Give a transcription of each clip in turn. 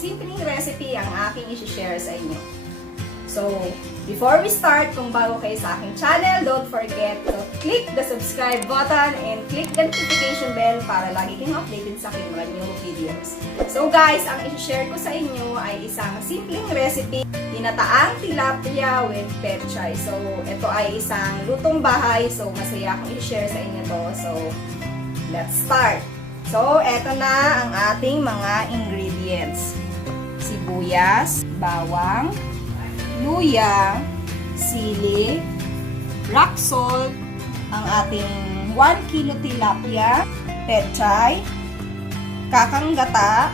simpleng recipe ang aking isi-share sa inyo. So, before we start, kung bago kayo sa aking channel, don't forget to click the subscribe button and click the notification bell para lagi kayong updated sa aking mga new videos. So guys, ang isi-share ko sa inyo ay isang simpleng recipe, Ginataang Tilapia with Petchay. So, ito ay isang lutong bahay. So, masaya akong i-share sa inyo to. So, let's start. So, eto na ang ating mga ingredients. Sibuyas, bawang, luya, sili, rock salt, ang ating 1 kilo tilapia, petchay, kakang gata,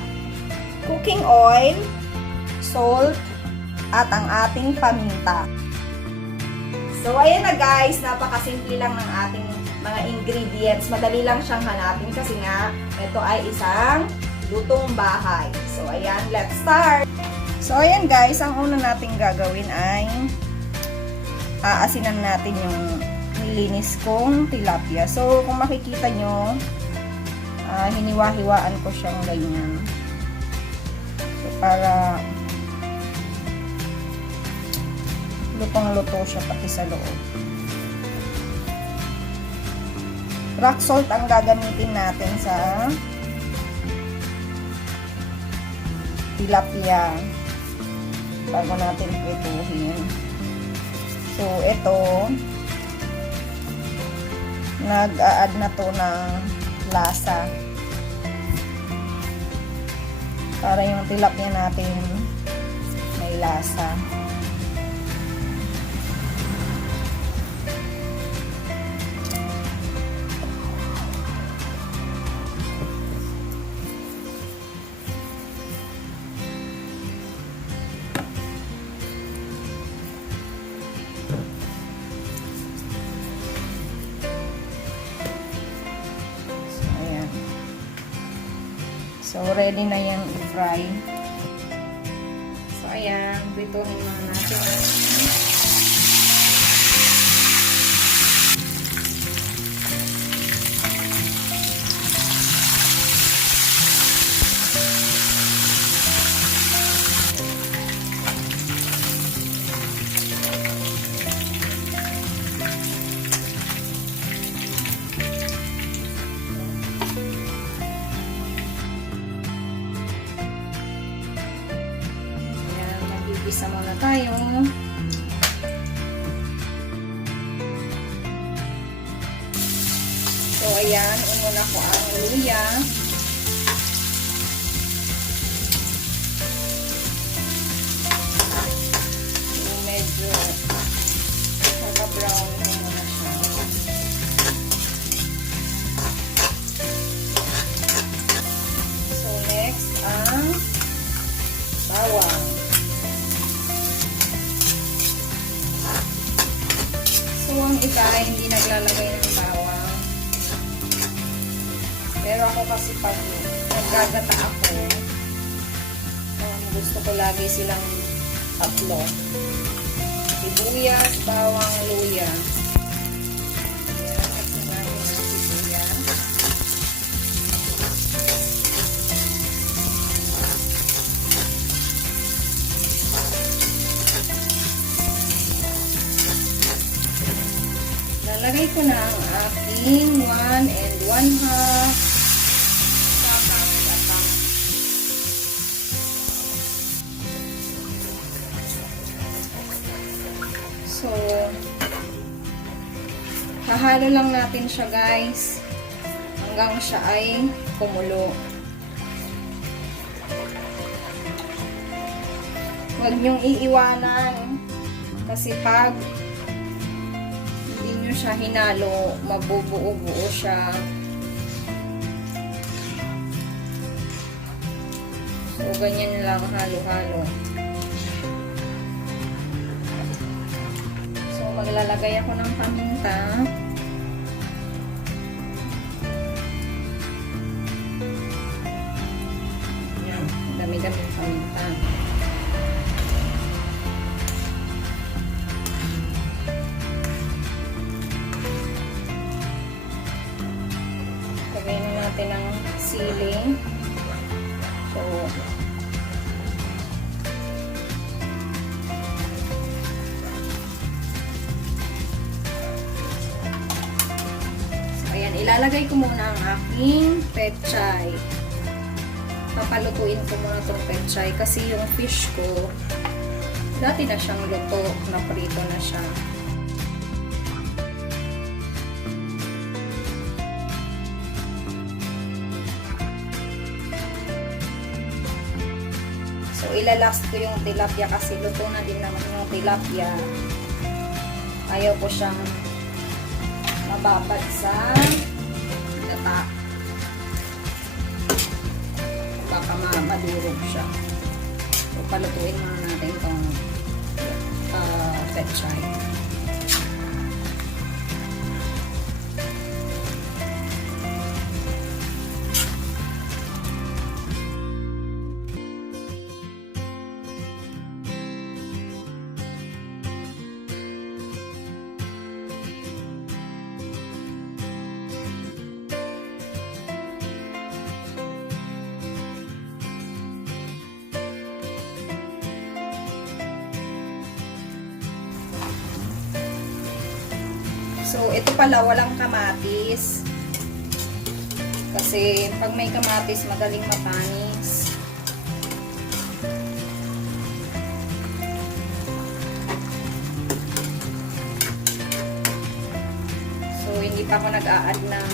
cooking oil, salt, at ang ating paminta. So, ayan na guys, napakasimple lang ng ating mga ingredients. Madali lang siyang hanapin kasi nga, ito ay isang lutong bahay. So, ayan, let's start! So, ayan guys, ang una nating gagawin ay aasinan natin yung nilinis kong tilapia. So, kung makikita nyo, hiniwa-hiwaan ko siyang ganyan. So, para lutong-luto siya pati sa loob. Rock salt ang gagamitin natin sa tilapia bago natin prituhin. So, ito nag-a-add na to ng lasa para yung tilapia natin may lasa. So, ready na yung i-fry. So, ayan. Prituhin na natin. Isa muna tayo. So, ayan. Ununa ko ang luya. So, medyo naka-brown ko muna siya. So, next ang bawang. So, ang iba hindi naglalagay ng bawang. Pero ako kasi pag naggagata ako, gusto ko lagi silang tatlo. Sibuyas, bawang, luya. Ayan, at natin ang sibuyas. Lalagay ko na ang aking 1 1/2 kakang gata. So, hahalo lang natin siya guys hanggang siya ay kumulo. Huwag niyong iiwanan kasi pag siya hinalo, mabubuo-buo siya. So, ganyan lang, halo-halo. So, maglalagay ako ng paminta. Yan, dami-dami paminta. Lagyan natin ng sili. So, ilalagay ko muna ang aking petchay. Papalutuin ko muna itong petchay kasi yung fish ko, dati na siyang luto, naprito na siya. So, ilalast ko yung tilapia kasi luto na din naman yung tilapia. Ayaw ko siyang mababad sa gata. Baka madurog siya. So, palutuin muna natin itong petchay. So, ito pala, walang kamatis. Kasi, pag may kamatis, madaling matanis. So, hindi pa ako nag-a-add ng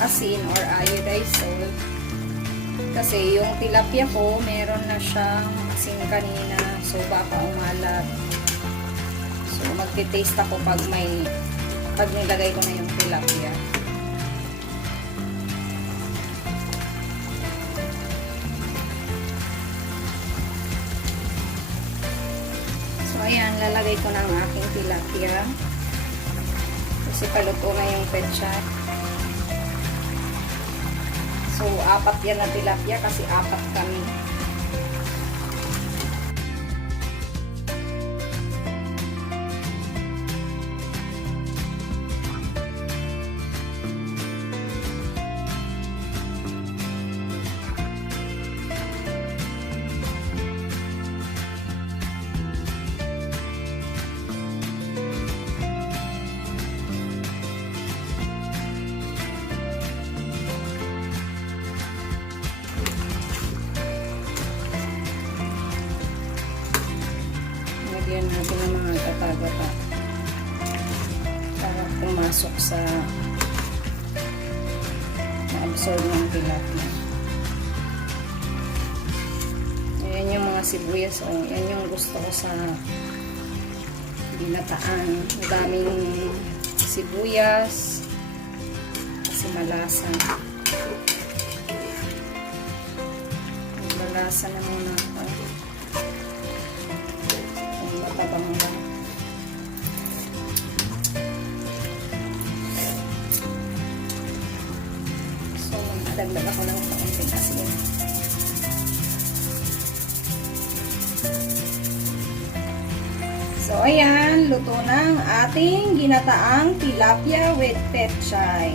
asin or iodize salt. Kasi, yung tilapia ko, meron na siyang asin kanina. So, baka umalat. So, magti-taste ako pag nilagay ko na yung tilapia. So, ayan, lalagay ko na ang aking tilapia. Kasi paluto na yung petchay. So, 4 yan na tilapia kasi 4 kami. Lagyan natin ng mga gata-gata para pumasok sa na-absorb ng tilapia. Ayan yung mga sibuyas. Oh, yan yung gusto ko sa ginataan. Daming sibuyas kasi malasa. Malasa na muna ito. Matabang lang. So, magdagdag ako ng kaunting asin. So, ayan, luto na ang ating ginataang tilapia with petchay.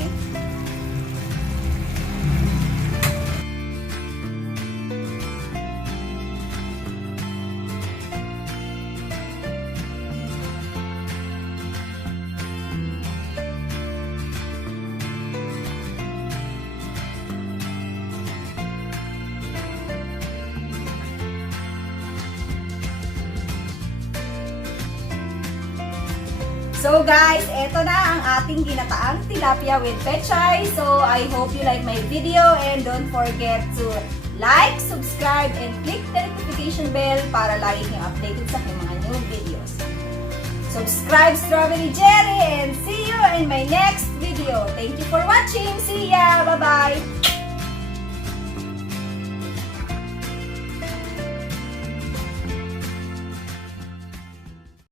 So guys, eto na ang ating ginataang tilapia with petchay. So I hope you like my video and don't forget to like, subscribe, and click the notification bell para lagi kayong updated sa aking mga new videos. Subscribe Strawberry-Gery and see you in my next video. Thank you for watching. See ya!